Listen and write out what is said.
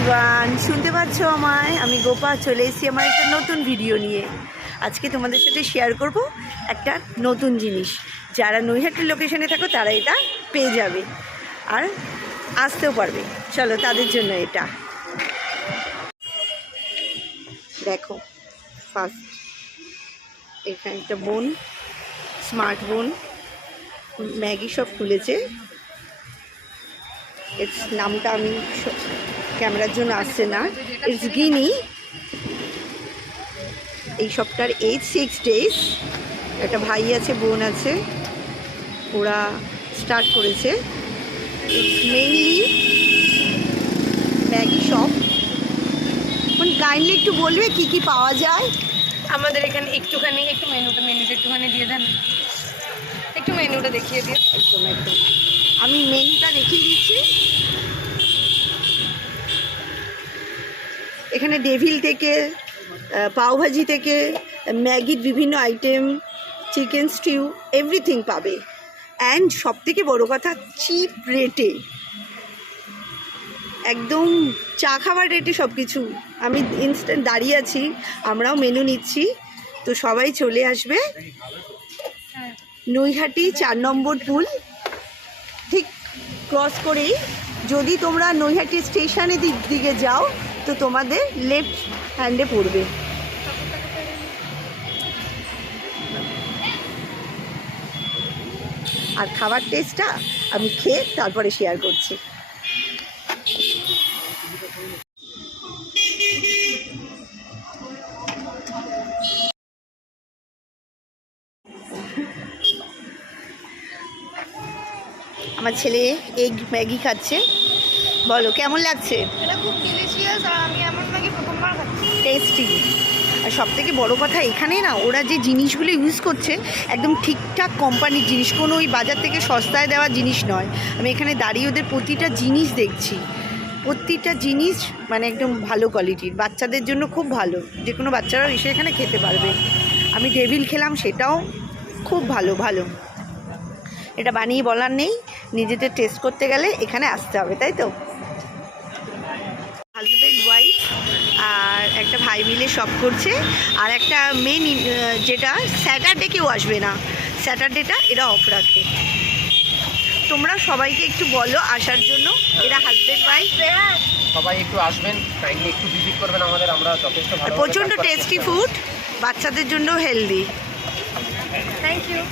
Everyone, শুনতে পাচ্ছ আমায়? আমি গোপা চলে এসেছি আমার একটা নতুন ভিডিও নিয়ে। আজকে তোমাদের সাথে শেয়ার করব একটা নতুন জিনিস। যারা নৈহাটির লোকেশনে থাকো তারা এটা পেয়ে যাবে আর আসতেও পারবে। চলো তাদের জন্য এটা দেখো। ফার্স্ট এখানে একটা বোন, স্মার্ট বোন ম্যাগি শপ খুলেছে। এর নামটা আমি ক্যামেরার জন্য আসছে না। ইটস গিনি। এই শপটার এজ 6 days। একটা ভাই আছে, বোন আছে, ওরা স্টার্ট করেছে। It's mainly Maggi shop. Kindly একটু বলবে কি কি পাওয়া যায় আমাদের এখানে? একটু মেনুটা একটুখানি দিয়ে দেন, একটু মেনুটা দেখিয়ে দিন। একদম আমি মেনুটা দেখিয়ে দিচ্ছি। এখানে ডেভিল থেকে, পাওভাজি থেকে, ম্যাগির বিভিন্ন আইটেম, চিকেন স্টিউ, এভরিথিং পাবে। অ্যান্ড সবথেকে বড় কথা, চিপ রেটে, একদম চা খাবার রেটে সব কিছু। আমি ইনস্ট্যান্ট দাঁড়িয়ে আছি, আমরাও মেনু নিচ্ছি, তো সবাই চলে আসবে। নৈহাটি 4 নম্বর পুল ঠিক ক্রস করেই যদি তোমরা নৈহাটি স্টেশনের দিকে যাও তো তোমাদের লেফট হ্যান্ডে পড়বে। আর খাবার টেস্টটা আমি খেয়ে তারপরে শেয়ার করছি। আমার ছেলে এগ ম্যাগি খাচ্ছে। বলো কেমন লাগছে? এটা খুব ডিলিশিয়াস, আর আমি এমন ম্যাগি প্রথমবার খাচ্ছি। টেস্টি। আর সবথেকে বড় কথা, এখানে না ওরা যে জিনিসগুলো ইউজ করছে একদম ঠিকঠাক কোম্পানির জিনিস, কোনো ওই বাজার থেকে সস্তায় দেওয়া জিনিস নয়। আমি এখানে দাঁড়িয়ে ওদের প্রতিটা জিনিস দেখছি, প্রতিটা জিনিস মানে একদম ভালো কোয়ালিটির। বাচ্চাদের জন্য খুব ভালো, যে কোনো বাচ্চারাও এসে এখানে খেতে পারবে। আমি ডেভিল খেলাম, সেটাও খুব ভালো। এটা বানিয়ে বলার নেই, নিজেদের টেস্ট করতে গেলে এখানে আসতে হবে, তাই তো? হাজব্যান্ড ওয়াইফ আর একটা ভাই মিলে শপ করছে। আর একটা মেন যেটা, স্যাটারডে কেউ আসবে না, স্যাটারডেটা এরা অফ রাখে। তোমরা সবাইকে একটু বলো আসার জন্য। এরা হাজব্যান্ড ওয়াইফ, সবাই একটু আসবেন, কাইন্ডলি একটু ভিজিট করবেন আমাদের। আমরা যথেষ্ট ভালো, প্রচণ্ড টেস্টি ফুড, বাচ্চাদের জন্য হেলদি। Thank you.